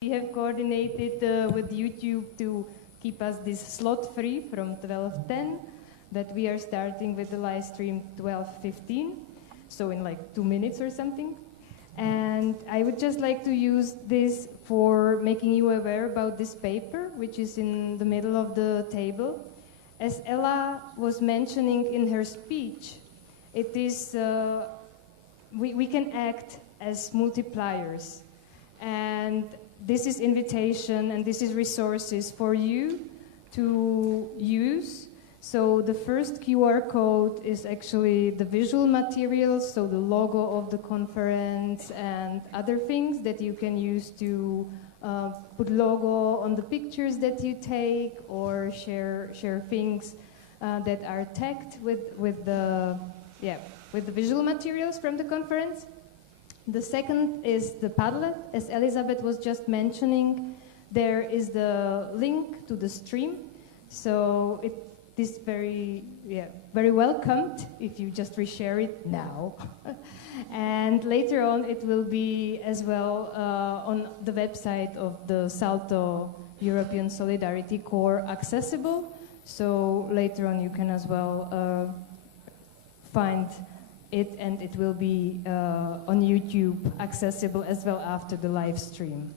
We have coordinated with YouTube to keep us this slot free from 12:10, that we are starting with the live stream 12:15, so in like 2 minutes or something. And I would just like to use this for making you aware about this paper, which is in the middle of the table. As Ella was mentioning in her speech, it is, we can act as multipliers. And this is invitation and this is resources for you to use. So the first QR code is actually the visual materials, so the logo of the conference and other things that you can use to put logo on the pictures that you take, or share things that are tagged with the visual materials from the conference. The second is the Padlet. As Elizabeth was just mentioning, there is the link to the stream. So it is very welcomed if you just reshare it now. And later on, it will be as well on the website of the SALTO European Solidarity Corps accessible. So later on, you can as well find it, and it will be on YouTube accessible as well after the live stream.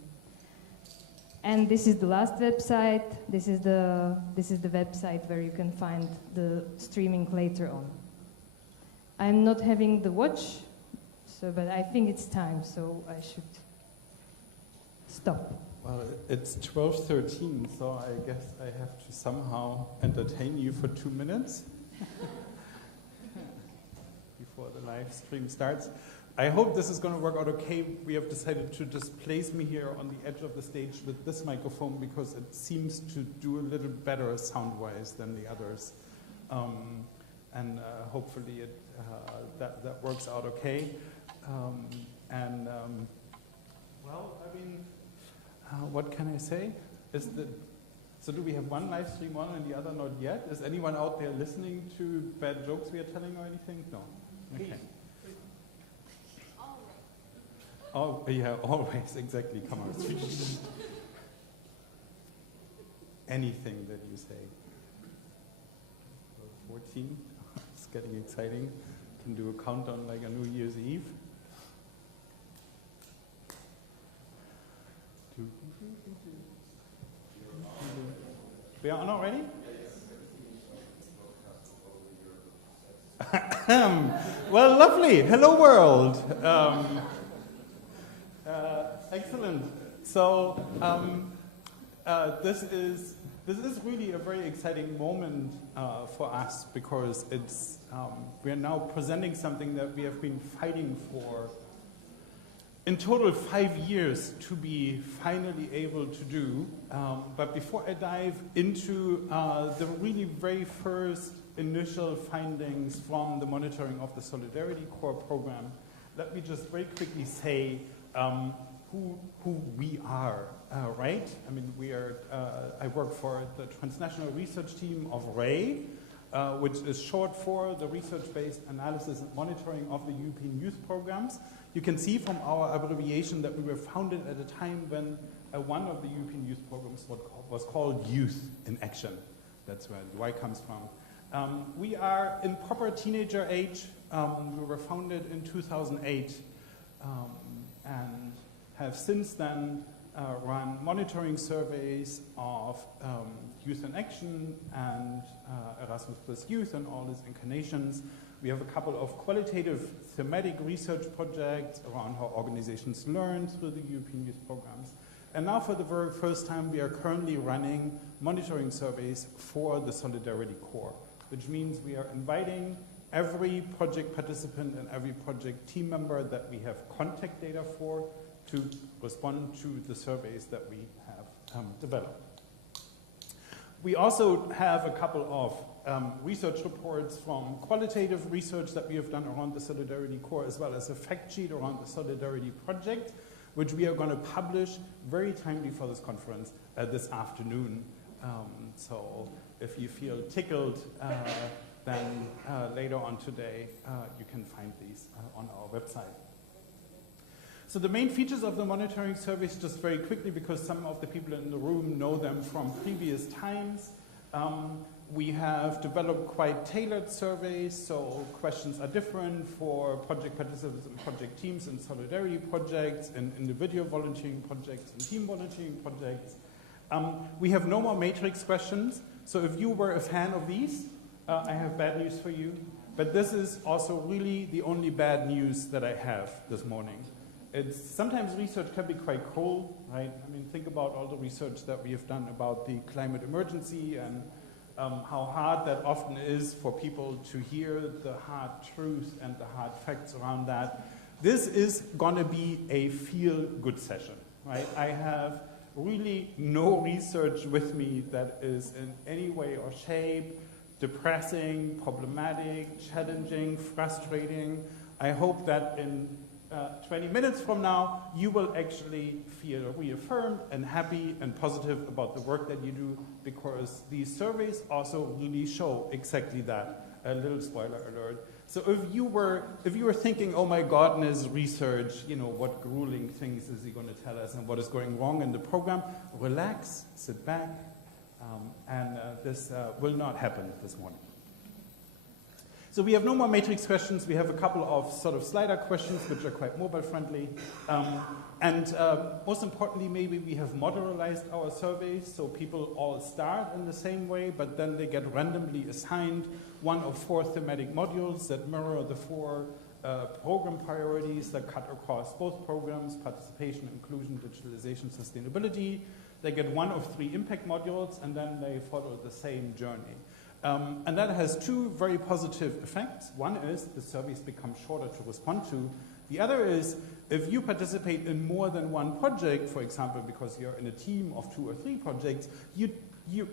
And this is the last website. This is the website where you can find the streaming later on. I'm not having the watch, but I think it's time, so I should stop. Well, it's 12:13, so I guess I have to somehow entertain you for 2 minutes before the live stream starts. I hope this is going to work out okay. We have decided to just place me here on the edge of the stage with this microphone because it seems to do a little better sound-wise than the others. Hopefully that works out okay. Well, I mean, what can I say? So do we have one live stream on and the other not yet? Is anyone out there listening to bad jokes we are telling or anything? No. Okay. Oh, yeah, always, exactly, come on. Anything that you say. 14, it's getting exciting. Can do a countdown like a New Year's Eve. We are on already? Well, lovely. Hello, world. Excellent. So this is really a very exciting moment for us because it's we are now presenting something that we have been fighting for in total 5 years to be finally able to do. But before I dive into the really very first initial findings from the monitoring of the Solidarity Corps program, let me just very quickly say who we are, right? I mean, we are, I work for the transnational research team of RAY, which is short for the Research-Based Analysis and Monitoring of the European Youth Programs. You can see from our abbreviation that we were founded at a time when one of the European Youth Programs was called Youth in Action. That's where the Y comes from. We are in proper teenager age. We were founded in 2008 and have since then run monitoring surveys of Youth in Action and Erasmus Plus Youth and all its incarnations. We have a couple of qualitative thematic research projects around how organizations learn through the European Youth Programs. And now for the very first time, we are currently running monitoring surveys for the Solidarity Corps, which means we are inviting every project participant and every project team member that we have contact data for to respond to the surveys that we have developed. We also have a couple of research reports from qualitative research that we have done around the Solidarity Corps, as well as a fact sheet around the Solidarity Project, which we are going to publish very timely for this conference this afternoon. So if you feel tickled, then later on today you can find these on our website. So the main features of the monitoring surveys, just very quickly, because some of the people in the room know them from previous times. We have developed quite tailored surveys, so questions are different for project participants and project teams in solidarity projects, and individual volunteering projects, and team volunteering projects. We have no more matrix questions, so if you were a fan of these, I have bad news for you. But this is also really the only bad news that I have this morning. Sometimes research can be quite cold, right? I mean, think about all the research that we have done about the climate emergency and how hard that often is for people to hear the hard truth and the hard facts around that. This is going to be a feel-good session, right? I have really no research with me that is in any way or shape depressing, problematic, challenging, frustrating. I hope that in 20 minutes from now, you will actually feel reaffirmed and happy and positive about the work that you do, because these surveys also really show exactly that. A little spoiler alert. So if you were thinking, oh my goodness, research, what grueling things is he going to tell us and what is going wrong in the program, relax, sit back, and this will not happen this morning. So we have no more matrix questions. We have a couple of sort of slider questions, which are quite mobile friendly. And most importantly, maybe we have modularized our surveys, so people all start in the same way, but then they get randomly assigned one of 4 thematic modules that mirror the 4 program priorities that cut across both programs: participation, inclusion, digitalization, sustainability. They get 1 of 3 impact modules, and then they follow the same journey. And that has 2 very positive effects. One is the surveys become shorter to respond to. The other is, if you participate in more than 1 project, for example, because you're in a team of 2 or 3 projects, you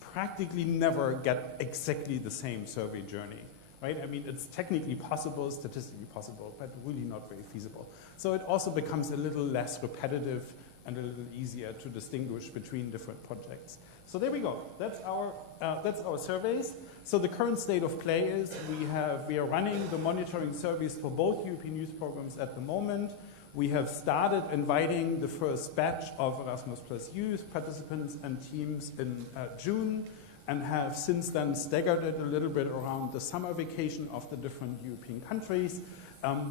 practically never get exactly the same survey journey, right? I mean, it's technically possible, statistically possible, but really not very feasible. So it also becomes a little less repetitive and a little easier to distinguish between different projects. So there we go. That's our surveys. So the current state of play is we are running the monitoring surveys for both European Youth Programs at the moment. We have started inviting the first batch of Erasmus Plus Youth participants and teams in June, and have since then staggered it a little bit around the summer vacation of the different European countries.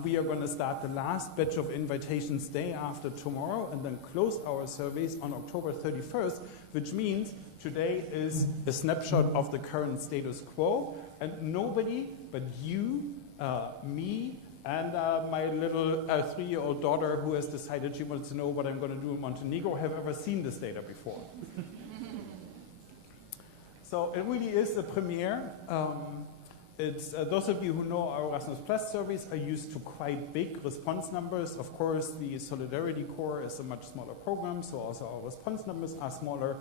We are going to start the last batch of invitations day after tomorrow, and then close our surveys on October 31st, which means today is a snapshot of the current status quo, and nobody but you, me, and my little 3-year-old daughter, who has decided she wants to know what I'm going to do in Montenegro, have ever seen this data before. So it really is a premiere. It's those of you who know our Erasmus Plus surveys are used to quite big response numbers. Of course, the Solidarity Corps is a much smaller program, so also our response numbers are smaller.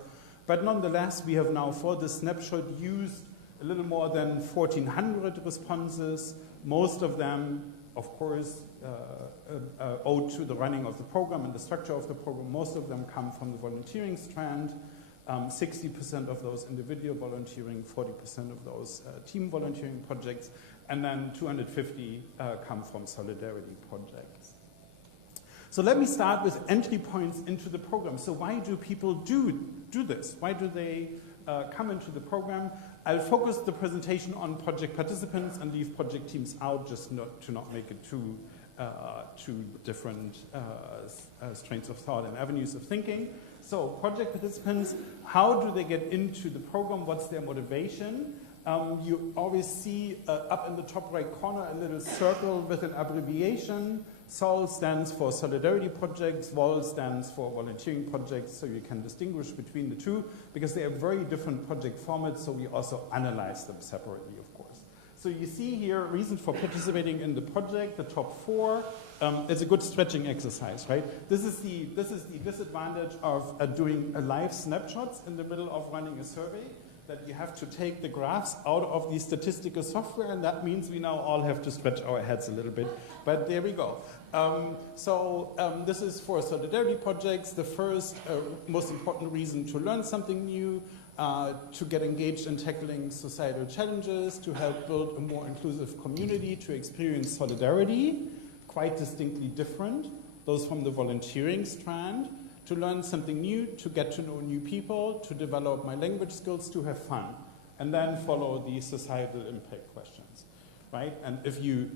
But nonetheless, we have now, for this snapshot, used a little more than 1,400 responses. Most of them, of course, owed to the running of the program and the structure of the program. Most of them come from the volunteering strand. 60% of those individual volunteering, 40% of those team volunteering projects, and then 250 come from solidarity projects. So let me start with entry points into the program. So why do people do this? Why do they come into the program? I'll focus the presentation on project participants and leave project teams out, just to not make it too different strains of thought and avenues of thinking. So project participants, how do they get into the program? What's their motivation? You always see up in the top right corner a little circle with an abbreviation. SOL stands for Solidarity Projects, VOL stands for Volunteering Projects, so you can distinguish between the two, because they are very different project formats, so we also analyze them separately, of course. So you see here reasons for participating in the project, the top 4. It's a good stretching exercise, right? This is the disadvantage of doing live snapshots in the middle of running a survey, that you have to take the graphs out of the statistical software, and that means we now all have to stretch our heads a little bit. But there we go. This is for solidarity projects. The first most important reason to learn something new, to get engaged in tackling societal challenges, to help build a more inclusive community, to experience solidarity, quite distinctly different. those from the volunteering strand, to learn something new, to get to know new people, to develop my language skills, to have fun, and then follow the societal impact questions, right? And if you,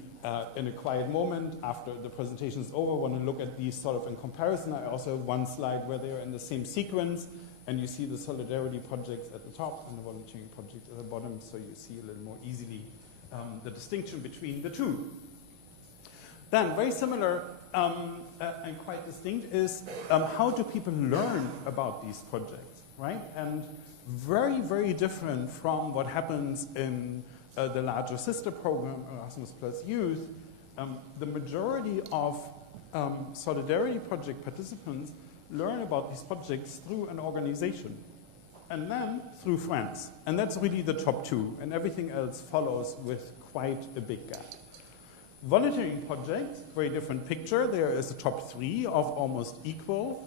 in a quiet moment after the presentation is over, want to look at these sort of in comparison, I also have one slide where they are in the same sequence, and you see the solidarity projects at the top and the volunteering project at the bottom, so you see a little more easily the distinction between the two. Then, very similar and quite distinct is how do people learn about these projects, right? And very, very different from what happens in the larger sister program, Erasmus Plus Youth. The majority of Solidarity Project participants learn about these projects through an organization and then through friends. And that's really the top two, and everything else follows with quite a big gap. Volunteering projects, very different picture. There is a top three of almost equal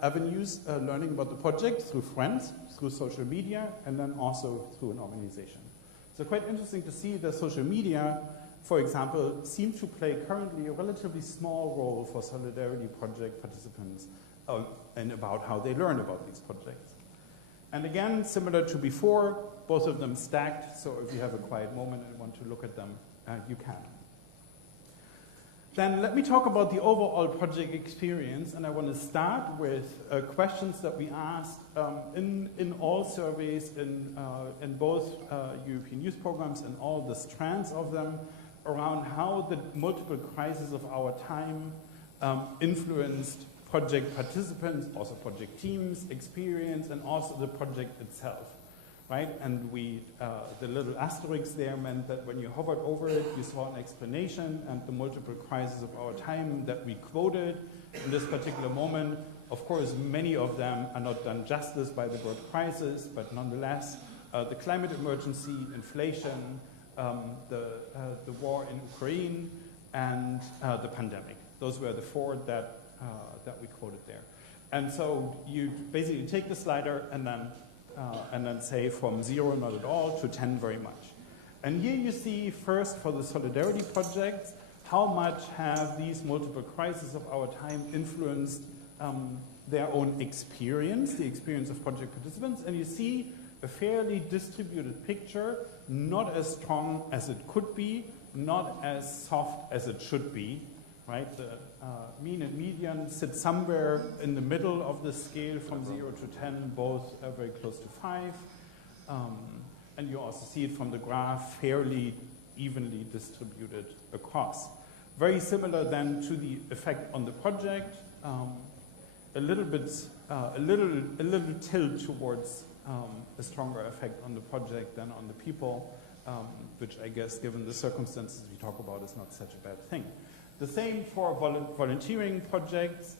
avenues learning about the project through friends, through social media, and then also through an organization. So quite interesting to see that social media, for example, seem to play currently a relatively small role for Solidarity Project participants and about how they learn about these projects. And again, similar to before, both of them stacked, so if you have a quiet moment and want to look at them, you can. Then let me talk about the overall project experience, and I want to start with questions that we asked in all surveys in both European youth programs and all the strands of them around how the multiple crises of our time influenced project participants, also project teams, experience, and also the project itself. Right, and the little asterisk there meant that when you hovered over it, you saw an explanation and the multiple crises of our time that we quoted in this particular moment. Of course, many of them are not done justice by the word crisis, but nonetheless, the climate emergency, inflation, the war in Ukraine, and the pandemic. Those were the four that we quoted there. And so you basically take the slider and then say from 0, not at all, to 10, very much. And here you see first for the Solidarity projects, how much have these multiple crises of our time influenced their own experience, the experience of project participants. And you see a fairly distributed picture, not as strong as it could be, not as soft as it should be, right? The mean and median sit somewhere in the middle of the scale from 0 to 10, both are very close to 5. And you also see it from the graph, fairly evenly distributed across. Very similar then to the effect on the project, a little tilt towards a stronger effect on the project than on the people, which I guess, given the circumstances we talk about, is not such a bad thing. The same for volunteering projects.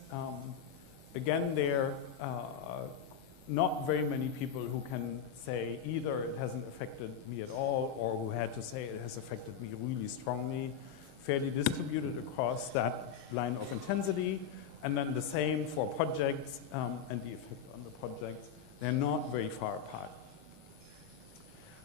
Again, there are not very many people who can say either it hasn't affected me at all, or who had to say it has affected me really strongly. Fairly distributed across that line of intensity. And then the same for projects and the effect on the projects. They're not very far apart.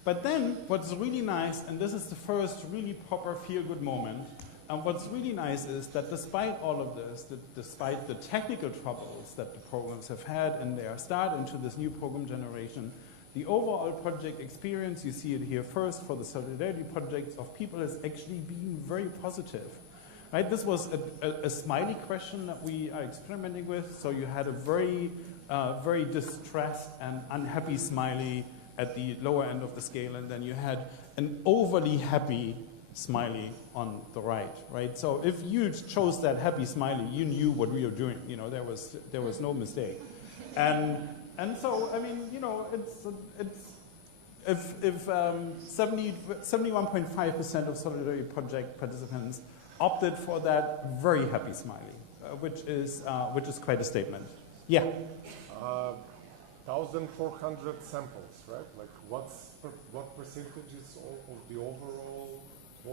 But then what's really nice, and this is the first really proper feel-good moment, and what's really nice is that despite all of this, despite the technical troubles that the programs have had in their start into this new program generation, the overall project experience, you see it here first for the Solidarity projects, of people is actually being very positive. Right? This was a smiley question that we are experimenting with, so you had a very, very distressed and unhappy smiley at the lower end of the scale, and then you had an overly happy smiley on the right? So if you chose that happy smiley, you knew what we were doing. You know, there was no mistake. And so, I mean, you know, if 71.5% of Solidarity Project participants opted for that very happy smiley, which is quite a statement. Yeah. 1,400 samples, right? Like, what percentage is of the overall?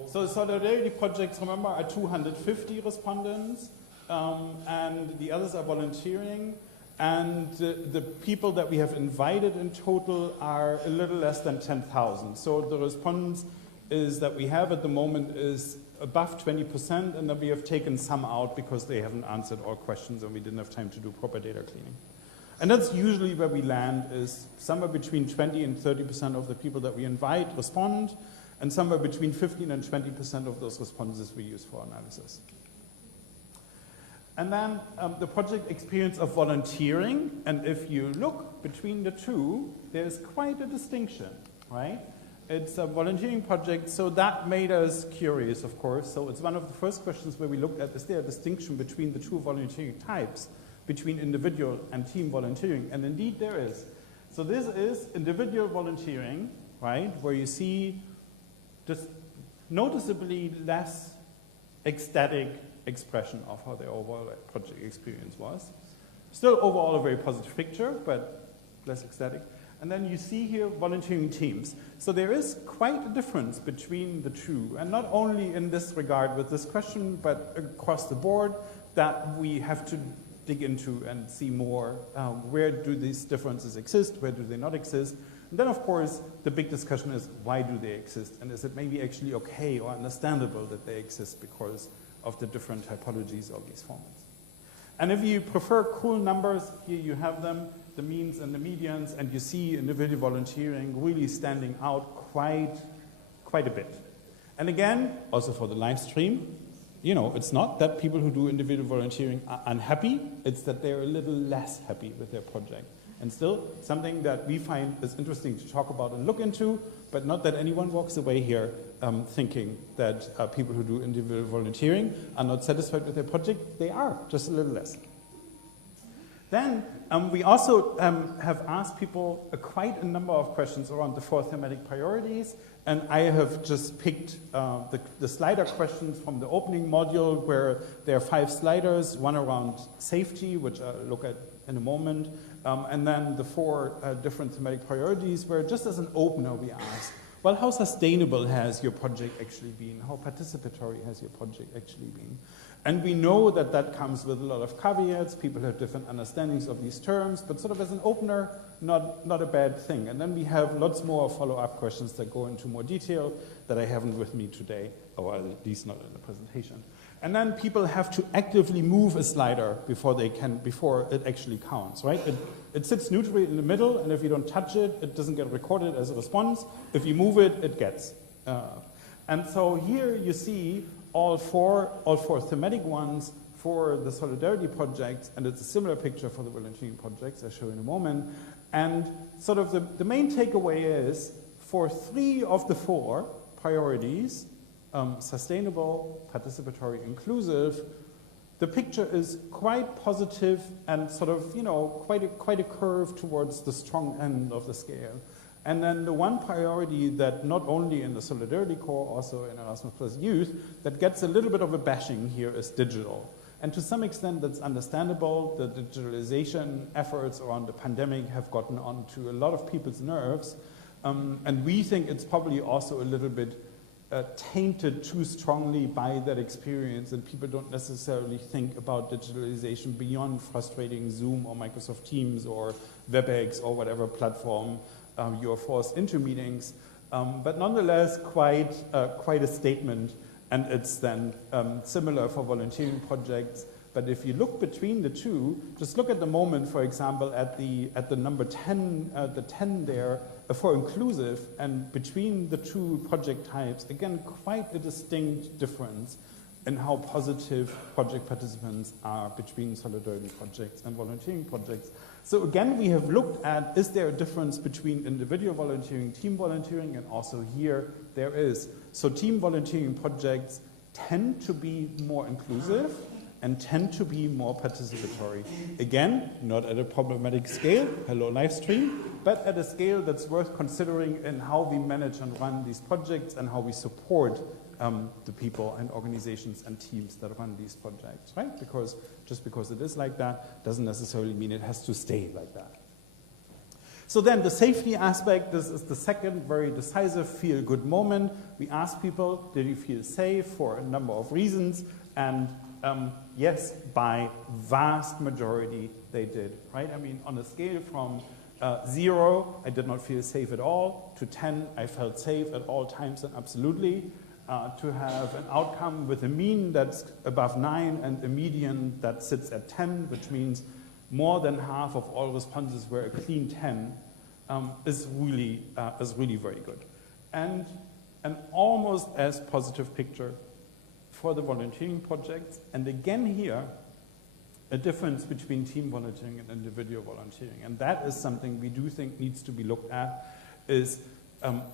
So Solidarity projects, remember, are 250 respondents, and the others are volunteering, and the people that we have invited in total are a little less than 10,000. So the response is that we have at the moment is above 20%, and then we have taken some out because they haven't answered all questions and we didn't have time to do proper data cleaning. And that's usually where we land, is somewhere between 20 and 30% of the people that we invite respond, and somewhere between 15 and 20% of those responses we use for analysis. And then the project experience of volunteering, and if you look between the two, there's quite a distinction, right? It's a volunteering project, so that made us curious, of course. So it's one of the first questions where we looked at, is there a distinction between the two volunteering types, between individual and team volunteering? And indeed there is. So this is individual volunteering, right, where you see just noticeably less ecstatic expression of how the overall project experience was. Still overall a very positive picture, but less ecstatic. And then you see here volunteering teams. So there is quite a difference between the two, and not only in this regard with this question, but across the board, that we have to dig into and see more. Where do these differences exist? Where do they not exist? And then, of course, the big discussion is, why do they exist? And is it maybe actually okay or understandable that they exist because of the different typologies of these formats? And if you prefer cool numbers, here you have them, the means and the medians, and you see individual volunteering really standing out quite a bit. And again, also for the live stream, you know, it's not that people who do individual volunteering are unhappy, it's that they're a little less happy with their project. And still, something that we find is interesting to talk about and look into, but not that anyone walks away here thinking that people who do individual volunteering are not satisfied with their project. They are, just a little less. Then we also have asked people quite a number of questions around the 4 thematic priorities, and I have just picked the slider questions from the opening module, where there are 5 sliders, one around safety, which I'll look at in a moment, and then the 4 different thematic priorities, where just as an opener we ask, well, how sustainable has your project actually been? How participatory has your project actually been? And we know that that comes with a lot of caveats. People have different understandings of these terms, but sort of as an opener, not a bad thing. And then we have lots more follow-up questions that go into more detail that I haven't with me today, or at least not in the presentation. And then people have to actively move a slider before it actually counts, right? It sits neutrally in the middle, and if you don't touch it, it doesn't get recorded as a response. If you move it, it gets. And so here you see all four thematic ones for the solidarity projects, and it's a similar picture for the volunteering projects I'll show in a moment. And sort of the main takeaway is, for 3 of the 4 priorities, sustainable, participatory, inclusive, the picture is quite positive and sort of, you know, quite a curve towards the strong end of the scale. And then the one priority that not only in the Solidarity Core, also in Erasmus Plus Youth, that gets a little bit of a bashing here is digital. And to some extent that's understandable. The digitalization efforts around the pandemic have gotten onto a lot of people's nerves. And we think it's probably also a little bit tainted too strongly by that experience, and people don't necessarily think about digitalization beyond frustrating Zoom or Microsoft Teams or WebEx or whatever platform you are forced into meetings, but nonetheless quite a statement, and it's then similar for volunteering projects. But if you look between the two, just look at the moment, for example, at the number 10, the 10 there for inclusive, and between the 2 project types, again, quite a distinct difference in how positive project participants are between solidarity projects and volunteering projects. So again, we have looked at, is there a difference between individual volunteering, team volunteering, and also here there is. So team volunteering projects tend to be more inclusive and tend to be more participatory. Again, not at a problematic scale, hello live stream, but at a scale that's worth considering in how we manage and run these projects and how we support the people and organizations and teams that run these projects, right? Because just because it is like that doesn't necessarily mean it has to stay like that. So then the safety aspect, this is the second very decisive feel-good moment. We ask people, did you feel safe, for a number of reasons, and yes, by vast majority they did, right? I mean, on a scale from 0, I did not feel safe at all, to 10, I felt safe at all times and absolutely. to have an outcome with a mean that's above 9 and a median that sits at 10, which means more than half of all responses were a clean 10, is really very good. And an almost as positive picture for the volunteering projects. And again here, a difference between team volunteering and individual volunteering. And that is something we do think needs to be looked at, is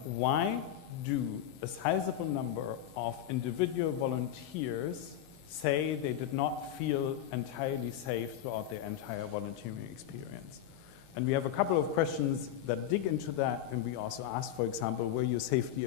why do a sizable number of individual volunteers say they did not feel entirely safe throughout their entire volunteering experience? And we have a couple of questions that dig into that, and we also ask, for example, were your safety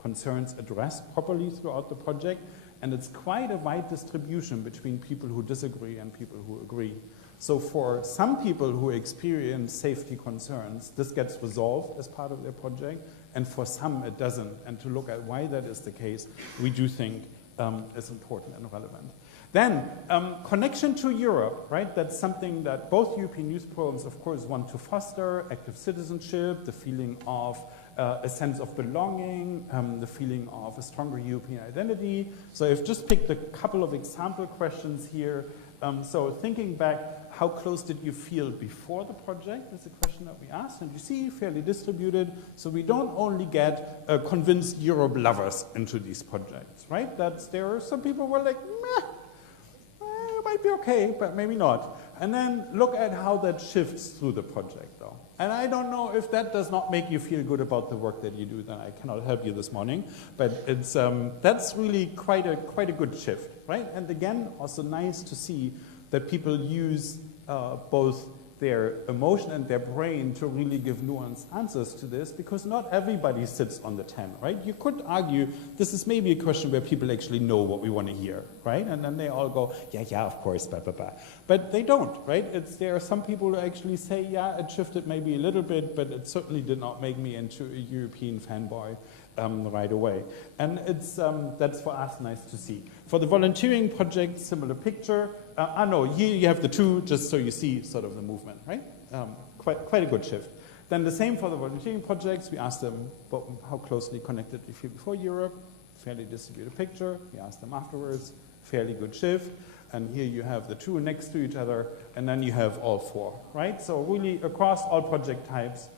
concerns addressed properly throughout the project? And it's quite a wide distribution between people who disagree and people who agree. So for some people who experience safety concerns, this gets resolved as part of their project, and for some it doesn't. And to look at why that is the case, we do think is important and relevant. Then, connection to Europe, right? That's something that both European youth programs, of course, want to foster: active citizenship, the feeling of a sense of belonging, the feeling of a stronger European identity. So I've just picked a couple of example questions here. So thinking back, how close did you feel before the project is a question that we asked, and you see fairly distributed. So we don't only get convinced Europe lovers into these projects, right? There are some people who are like, meh, it might be okay, but maybe not. And then look at how that shifts through the project, though. And I don't know if that does not make you feel good about the work that you do, then I cannot help you this morning. But it's, that's really quite a good shift, right? And again, also nice to see that people use both their emotion and their brain to really give nuanced answers to this, because not everybody sits on the 10, right? You could argue this is maybe a question where people actually know what we want to hear, right? And then they all go, yeah, of course, blah, blah, blah. But they don't, right? There are some people who actually say, yeah, it shifted maybe a little bit, but it certainly did not make me into a European fanboy right away. And it's, that's for us nice to see. For the volunteering project, similar picture. No, here you have the two, just so you see sort of the movement, right? Quite a good shift. Then the same for the volunteering projects. We asked them how closely connected we feel before Europe. Fairly distributed picture. We asked them afterwards. Fairly good shift. And here you have the two next to each other, and then you have all four, right? So really across all project types,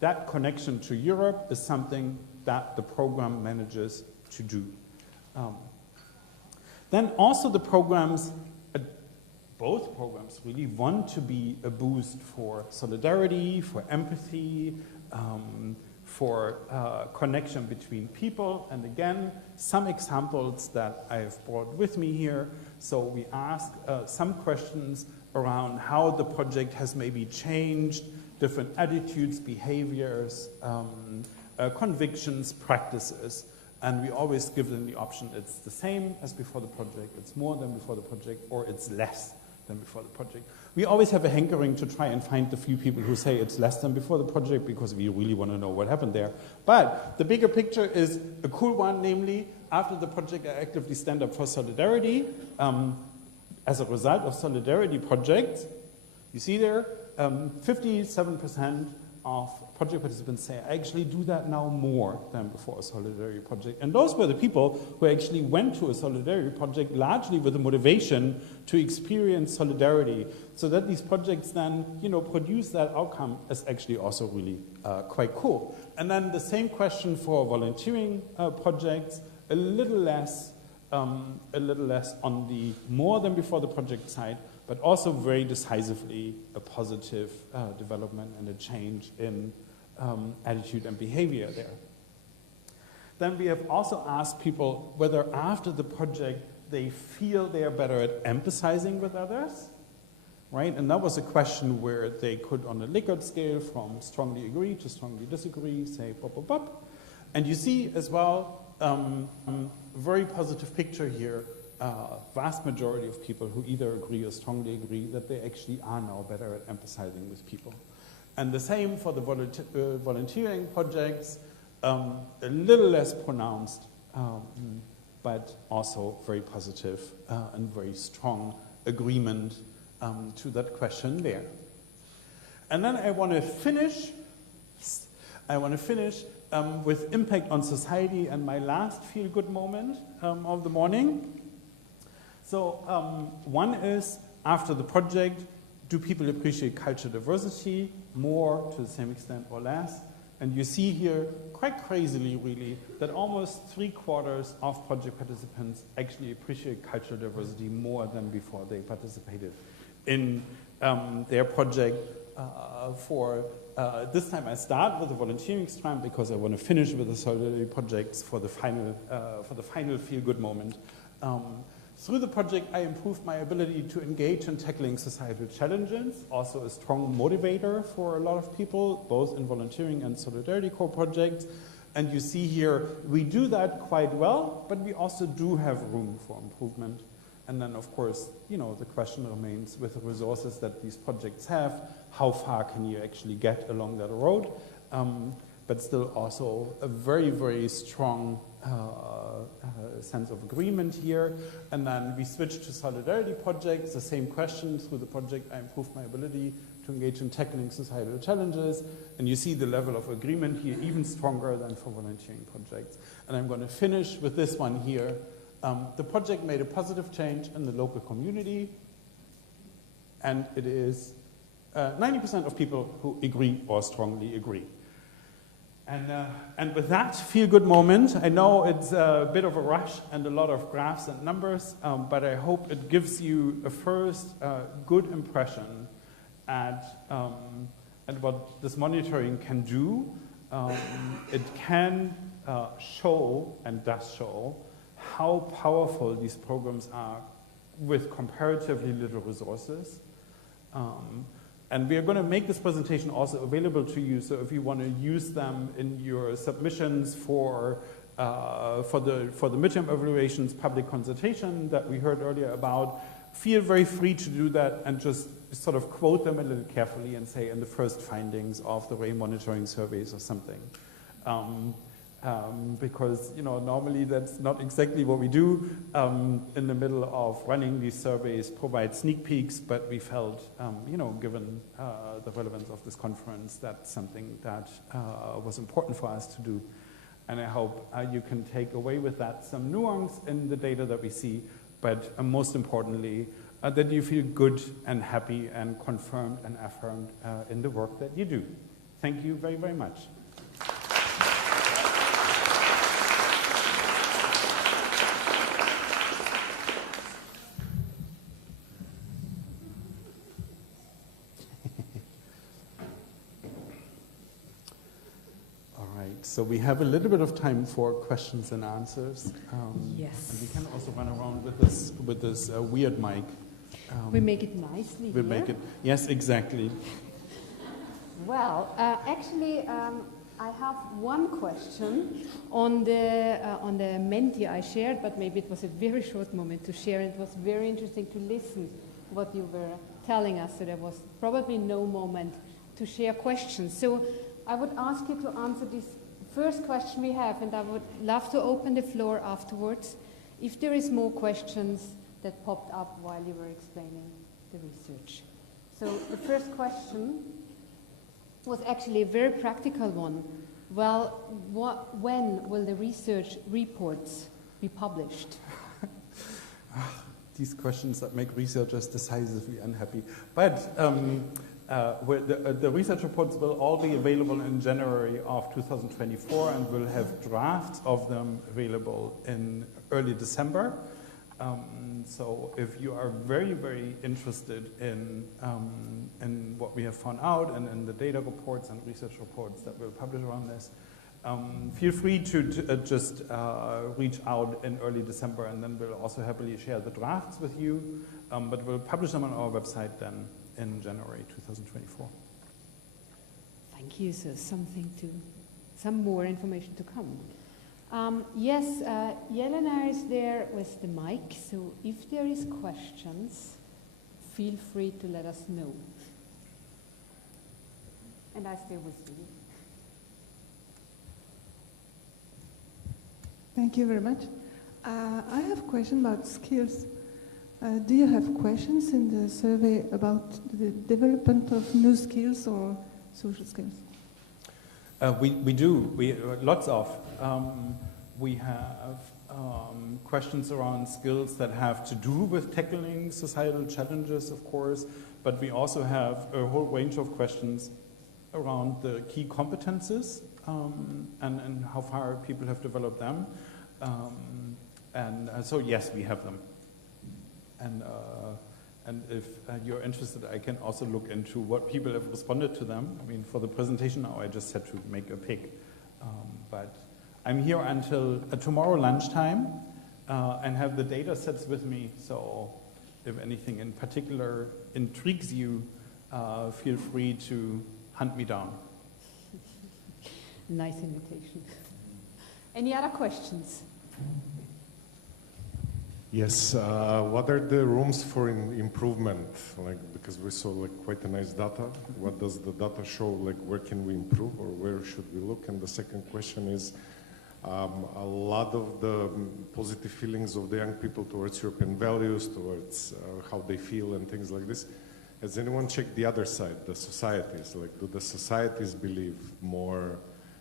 that connection to Europe is something that the program manages to do. Then also the programs, both programs really want to be a boost for solidarity, for empathy, for connection between people. And again, some examples that I've brought with me here. So we ask some questions around how the project has maybe changed different attitudes, behaviors, convictions, practices. And we always give them the option: it's the same as before the project, it's more than before the project, or it's less than before the project. We always have a hankering to try and find the few people who say it's less than before the project, because we really want to know what happened there. But the bigger picture is a cool one, namely, after the project, I actively stand up for solidarity. As a result of solidarity projects, you see there, 57% of project participants say, I actually do that now more than before a solidarity project. And those were the people who actually went to a solidarity project largely with the motivation to experience solidarity, so that these projects then, produce that outcome is actually also really quite cool. And then the same question for volunteering projects, a little less on the more than before the project side, but also very decisively a positive development and a change in attitude and behavior there. Then we have also asked people whether after the project they feel they are better at empathizing with others, right? And that was a question where they could, on a Likert scale, from strongly agree to strongly disagree, say bop, bop, bop. And you see as well, very positive picture here. Vast majority of people who either agree or strongly agree that they actually are now better at empathizing with people. And the same for the volunteering projects, a little less pronounced, but also very positive and very strong agreement to that question there. And then I want to finish with impact on society and my last feel-good moment of the morning. So one is, after the project, do people appreciate cultural diversity more, to the same extent or less? And you see here, quite crazily really, that almost 3/4 of project participants actually appreciate cultural diversity more than before they participated in their project. This time I start with the volunteering strand because I want to finish with the solidarity projects for the final feel-good moment. Through the project, I improved my ability to engage in tackling societal challenges, also a strong motivator for a lot of people, both in volunteering and solidarity core projects. And you see here, we do that quite well, but we also do have room for improvement. And then, of course, you know, the question remains, with the resources that these projects have, how far can you actually get along that road? But still also a very, very strong sense of agreement here. And then we switch to solidarity projects, the same question. Through the project, I improved my ability to engage in tackling societal challenges. And you see the level of agreement here even stronger than for volunteering projects. And I'm going to finish with this one here. The project made a positive change in the local community. And it is 90% of people who agree or strongly agree. And with that feel-good moment, I know it's a bit of a rush and a lot of graphs and numbers, but I hope it gives you a first good impression at what this monitoring can do. It can show, and does show, how powerful these programs are with comparatively little resources. And we are going to make this presentation also available to you, so if you want to use them in your submissions for the midterm evaluations public consultation that we heard earlier about, feel very free to do that and just sort of quote them a little carefully and say in the first findings of the RAI monitoring surveys or something. Because, you know, normally that's not exactly what we do in the middle of running these surveys, provide sneak peeks, but we felt, you know, given the relevance of this conference, that's something that was important for us to do. And I hope you can take away with that some nuance in the data that we see, but most importantly, that you feel good and happy and confirmed and affirmed in the work that you do. Thank you very, very much. So we have a little bit of time for questions and answers. Yes. And we can also run around with this weird mic. We make it nicely. We make it. Yes, exactly. Well, actually, I have one question on the Menti I shared, but maybe it was a very short moment to share. It was very interesting to listen what you were telling us. So there was probably no moment to share questions. So I would ask you to answer this first question we have, and I would love to open the floor afterwards if there is more questions that popped up while you were explaining the research. So the first question was actually a very practical one. Well, when will the research reports be published? These questions that make researchers decisively unhappy. But the research reports will all be available in January of 2024, and we'll have drafts of them available in early December. So if you are very, very interested in what we have found out and in the data reports and research reports that we'll publish around this, feel free to just reach out in early December, and then we'll also happily share the drafts with you. But we'll publish them on our website then in January 2024. Thank you. So some more information to come. Yes, Jelena is there with the mic. So if there is questions, feel free to let us know. And I stay with you. Thank you very much. I have a question about skills. Do you have questions in the survey about the development of new skills or social skills? We do. Lots of. We have questions around skills that have to do with tackling societal challenges, of course, but we also have a whole range of questions around the key competences and how far people have developed them. So yes, we have them. And if you're interested, I can also look into what people have responded to them. I mean, for the presentation now, I just had to make a pick. But I'm here until tomorrow lunchtime and have the data sets with me. So if anything in particular intrigues you, feel free to hunt me down. Nice invitation. Any other questions? Yes, what are the rooms for improvement? Like, because we saw like quite a nice data. What does the data show? Like, where can we improve, or where should we look? And the second question is, a lot of the positive feelings of the young people towards European values, towards how they feel and things like this. Has anyone checked the other side, the societies? Like, do the societies believe more?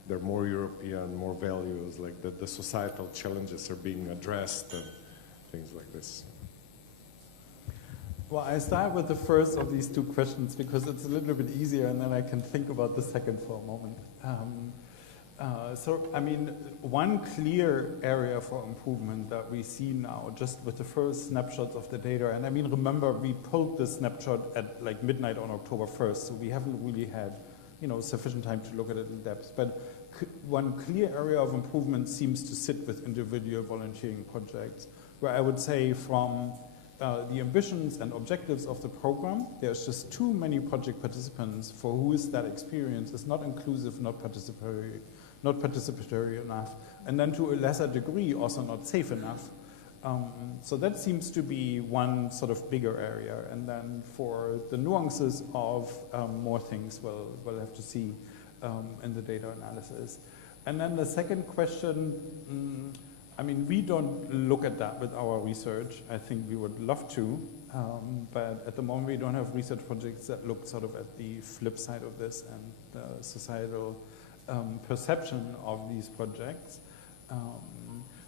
They're more European, more values, like that the societal challenges are being addressed and things like this. Well, I start with the first of these two questions because it's a little bit easier, and then I can think about the second for a moment. I mean, one clear area for improvement that we see now, just with the first snapshots of the data, and I mean, remember, we pulled this snapshot at like midnight on October 1st, so we haven't really had, sufficient time to look at it in depth. But one clear area of improvement seems to sit with individual volunteering projects, where I would say from the ambitions and objectives of the program, there's just too many project participants for who that experience is not inclusive, not participatory enough, and then to a lesser degree also not safe enough. So that seems to be one sort of bigger area, and then for the nuances of more things, we'll have to see in the data analysis. And then the second question, I mean, we don't look at that with our research. I think we would love to, but at the moment we don't have research projects that look sort of at the flip side of this and the societal perception of these projects.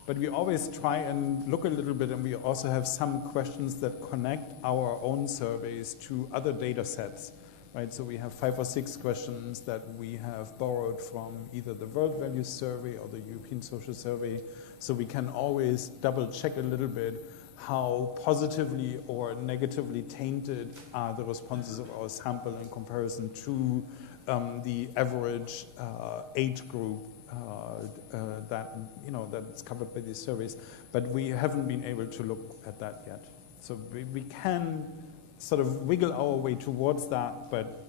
But we always try and look a little bit, and we also have some questions that connect our own surveys to other data sets, right? So we have 5 or 6 questions that we have borrowed from either the World Values Survey or the European Social Survey, so we can always double check a little bit how positively or negatively tainted are the responses of our sample in comparison to the average age group that's covered by these surveys, but we haven't been able to look at that yet. So we can sort of wiggle our way towards that, but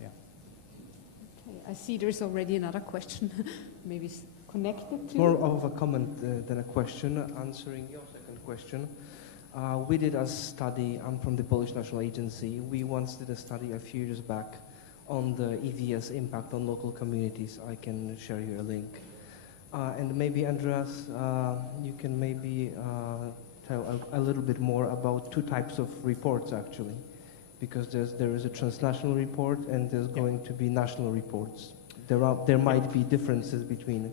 yeah. Okay, I see there's already another question, maybe connected to. More of a comment than a question, answering your second question. We did a study, I'm from the Polish National Agency, we once did a study a few years back on the EVS impact on local communities. I can share you a link. And maybe, Andreas, you can maybe tell a little bit more about 2 types of reports, actually, because there is a transnational report and there's going to be national reports. There might be differences between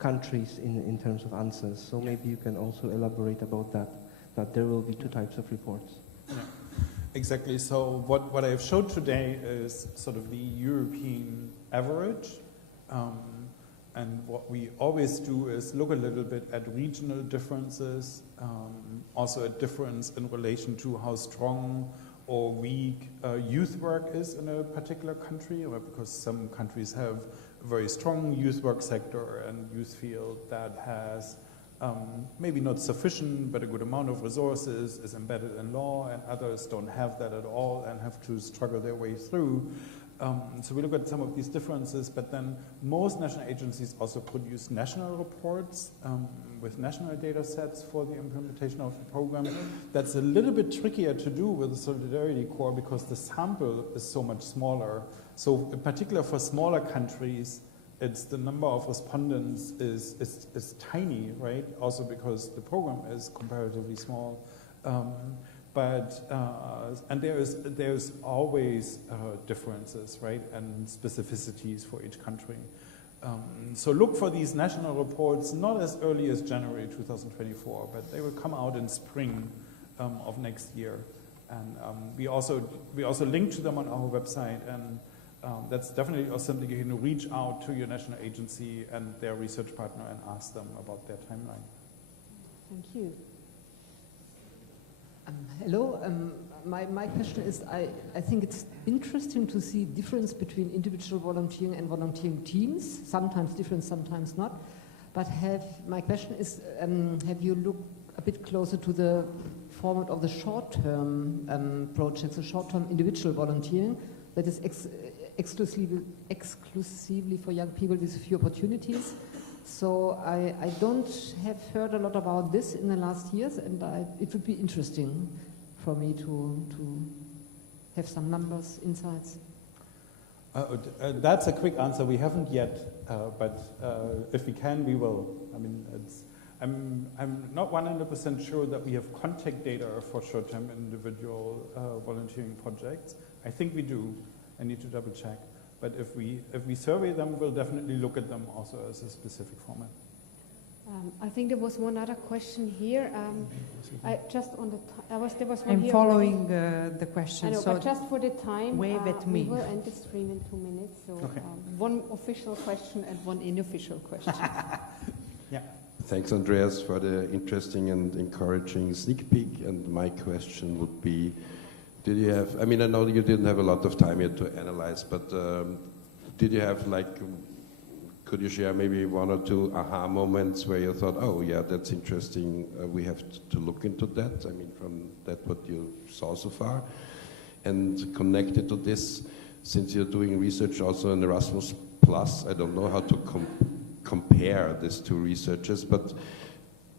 countries in terms of answers, so maybe you can also elaborate about that there will be 2 types of reports. Yeah. Exactly. So what I have showed today is sort of the European average. And what we always do is look a little bit at regional differences, also a difference in relation to how strong or weak youth work is in a particular country, or because some countries have a very strong youth work sector and youth field that has maybe not sufficient, but a good amount of resources, is embedded in law, and others don't have that at all and have to struggle their way through. So we look at some of these differences, but then most national agencies also produce national reports with national data sets for the implementation of the program. That's a little bit trickier to do with the Solidarity Corps because the sample is so much smaller. So in particular for smaller countries, it's the number of respondents is tiny, right? Also because the program is comparatively small. And there's always differences, right, and specificities for each country. So look for these national reports not as early as January 2024, but they will come out in spring of next year. And we also link to them on our website, and that's definitely also something you can reach out to your national agency and their research partner and ask them about their timeline. Thank you. Hello. My question is, I think it's interesting to see difference between individual volunteering and volunteering teams, sometimes different, sometimes not. But my question is, have you looked a bit closer to the format of the short-term projects, the short-term individual volunteering that is exclusively for young people with few opportunities? So I don't have heard a lot about this in the last years, and it would be interesting for me to have some numbers, insights. That's a quick answer. We haven't yet, but if we can, we will. I mean, I'm not 100% sure that we have contact data for short-term individual volunteering projects. I think we do. I need to double check. But if we survey them, we'll definitely look at them also as a specific format. I think there was one other question here. There was one I'm here. following the question. I know, so but just for the time, wave at me. We will end the stream in 2 minutes. So Okay. One official question and one unofficial question. Yeah. Thanks, Andreas, for the interesting and encouraging sneak peek. And my question would be, did you have, I mean, I know you didn't have a lot of time yet to analyze, but did you have, like, could you share maybe one or two aha moments where you thought, oh, yeah, that's interesting, we have to look into that? I mean, from that what you saw so far. And connected to this, since you're doing research also in Erasmus+, I don't know how to compare these two researches, but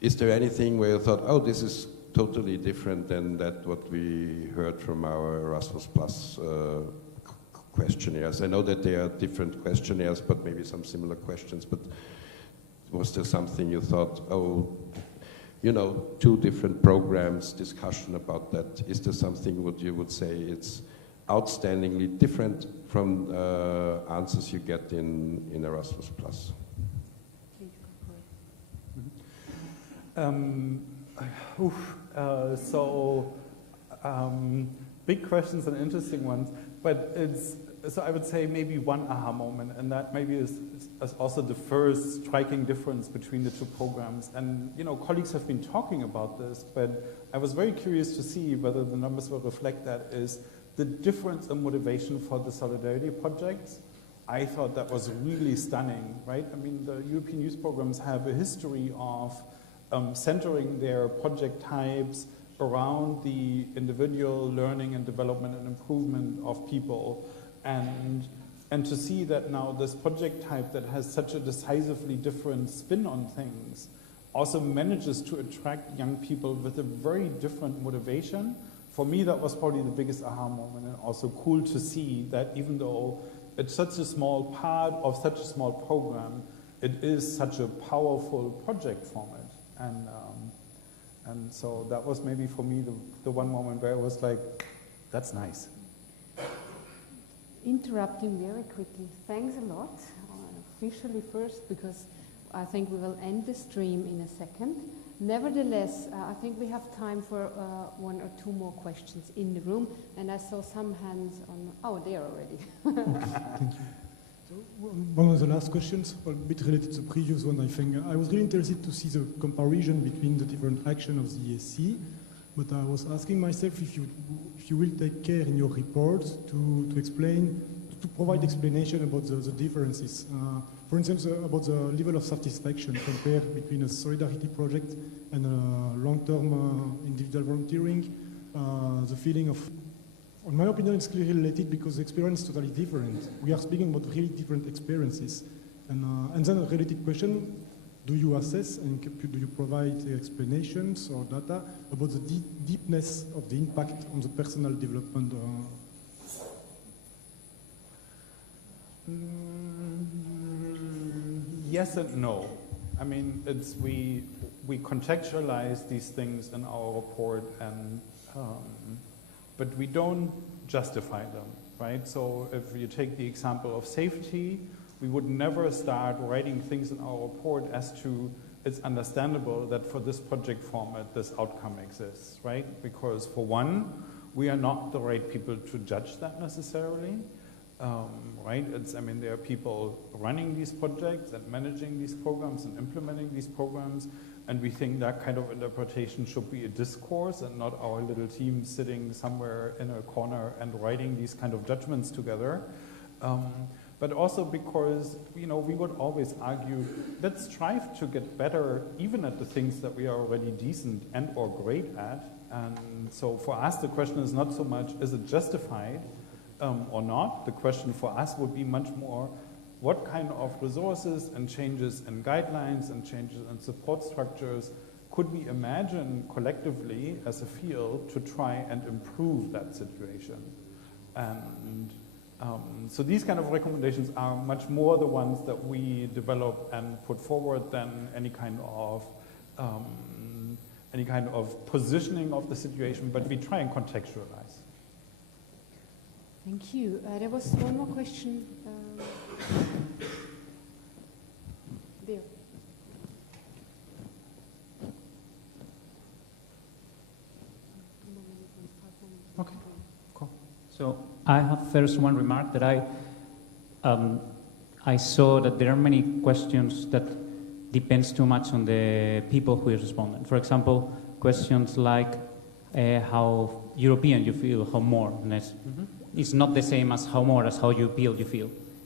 is there anything where you thought, oh, this is totally different than that what we heard from our Erasmus+ questionnaires? I know that they are different questionnaires, but maybe some similar questions, but was there something you thought, oh, you know, two different programs, discussion about that? Is there something what you would say it's outstandingly different from answers you get in Erasmus+? Big questions and interesting ones, but so I would say maybe one aha moment, and that maybe is also the first striking difference between the two programs. And you know, colleagues have been talking about this, but I was very curious to see whether the numbers will reflect that, is the difference in motivation for the solidarity projects. I thought that was really stunning, right? I mean, the European youth programs have a history of centering their project types around the individual learning and development and improvement of people. And to see that now this project type that has such a decisively different spin on things also manages to attract young people with a very different motivation. For me, that was probably the biggest aha moment, and also cool to see that even though it's such a small part of such a small program, it is such a powerful project format. And so that was maybe for me the one moment where it was like, that's nice. Interrupting very quickly. Thanks a lot. Officially first, because I think we will end the stream in a second. Nevertheless, I think we have time for one or two more questions in the room, and I saw some hands on. Oh, there already. Thank you. So one of the last questions, a bit related to the previous one, I think. I was really interested to see the comparison between the different actions of the ESC, but I was asking myself if you will take care in your reports to provide explanation about the differences. For instance, about the level of satisfaction compared between a solidarity project and a long-term individual volunteering. The feeling of, in my opinion, it's clearly related because the experience is totally different. We are speaking about really different experiences. And then a related question, do you assess and do you provide explanations or data about the deepness of the impact on the personal development? Yes and no. I mean, we contextualize these things in our report, and but we don't justify them, right? So if you take the example of safety, we would never start writing things in our report as to it's understandable that for this project format, this outcome exists, right? Because for one, we are not the right people to judge that necessarily, right? I mean, there are people running these projects and managing these programs and implementing these programs, and we think that kind of interpretation should be a discourse and not our little team sitting somewhere in a corner and writing these kind of judgments together. But also because, we would always argue, let's strive to get better even at the things that we are already decent and or great at. And so for us, the question is not so much, is it justified or not? The question for us would be much more, what kind of resources and changes in guidelines and changes in support structures could we imagine collectively as a field to try and improve that situation? And so these kind of recommendations are much more the ones that we develop and put forward than any kind of positioning of the situation, but we try and contextualize. Thank you. There was one more question. There. Okay, cool. So I have first one remark that I saw that there are many questions that depends too much on the people who is responding. For example, questions like how European you feel, how moreness. It's not the same as how you feel.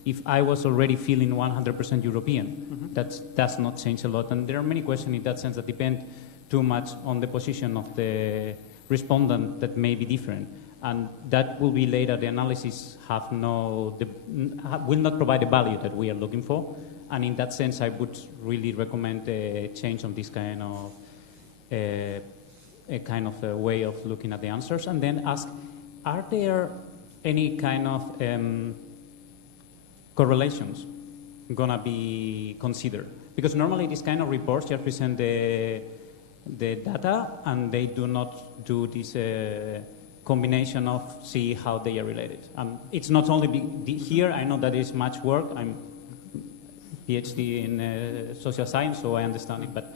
If I was already feeling 100% European, that does not change a lot. And there are many questions in that sense that depend too much on the position of the respondent that may be different. And that will be later, the analysis will not provide the value that we are looking for. And in that sense, I would really recommend a change on this kind of a way of looking at the answers, and then ask, are there any kind of correlations gonna be considered? Because normally these kind of reports just present the data, and they do not do this combination of see how they are related. It's not only here, I know that is much work. I'm PhD in social science, so I understand it, but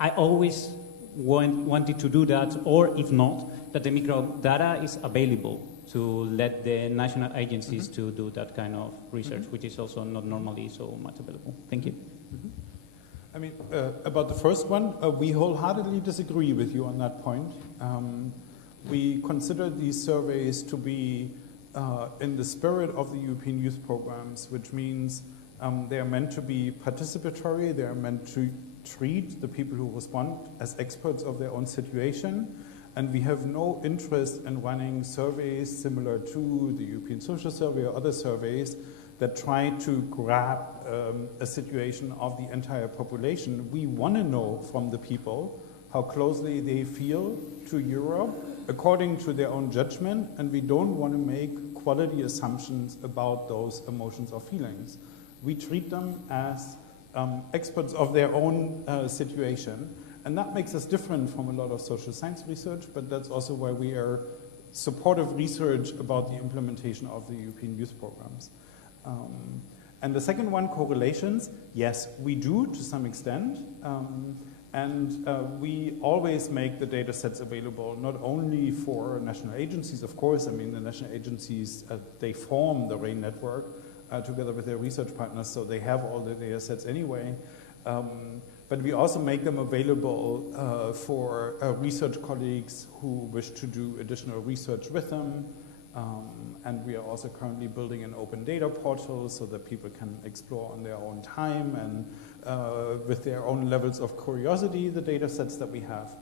I always wanted to do that, or if not, that the micro data is available to let the national agencies to do that kind of research, which is also not normally so much available. Thank you. I mean, about the first one, we wholeheartedly disagree with you on that point. We consider these surveys to be in the spirit of the European youth programs, which means they are meant to be participatory, they are meant to treat the people who respond as experts of their own situation, and we have no interest in running surveys similar to the European Social Survey or other surveys that try to grab a situation of the entire population. We want to know from the people how closely they feel to Europe according to their own judgment, and we don't want to make quality assumptions about those emotions or feelings. We treat them as experts of their own situation, and that makes us different from a lot of social science research, but that's also why we are supportive research about the implementation of the European youth programs. And the second one, correlations, yes, we do to some extent. And we always make the data sets available, not only for national agencies, of course. I mean, the national agencies, they form the RAIN network together with their research partners, so they have all the data sets anyway. But we also make them available for research colleagues who wish to do additional research with them. And we are also currently building an open data portal so that people can explore on their own time and with their own levels of curiosity the data sets that we have.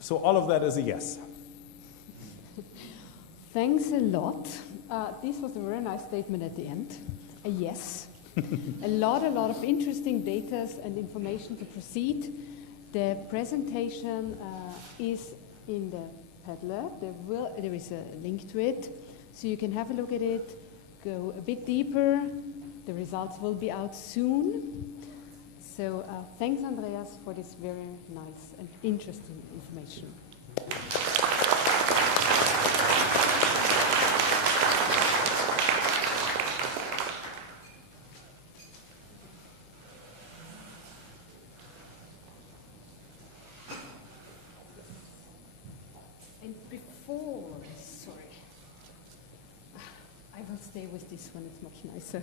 So all of that is a yes. Thanks a lot. This was a very nice statement at the end. A yes. a lot of interesting data and information to proceed. The presentation is in the Padlet. There is a link to it, so you can have a look at it, go a bit deeper. The results will be out soon. So thanks, Andreas, for this very nice and interesting information. before, sorry. I will stay with this one, it's much nicer.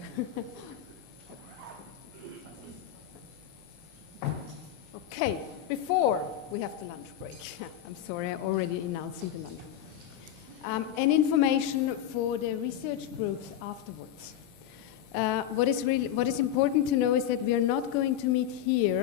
Okay, before we have the lunch break. I'm sorry, I'm already announcing the lunch break. And information for the research groups afterwards. What is important to know is that we are not going to meet here.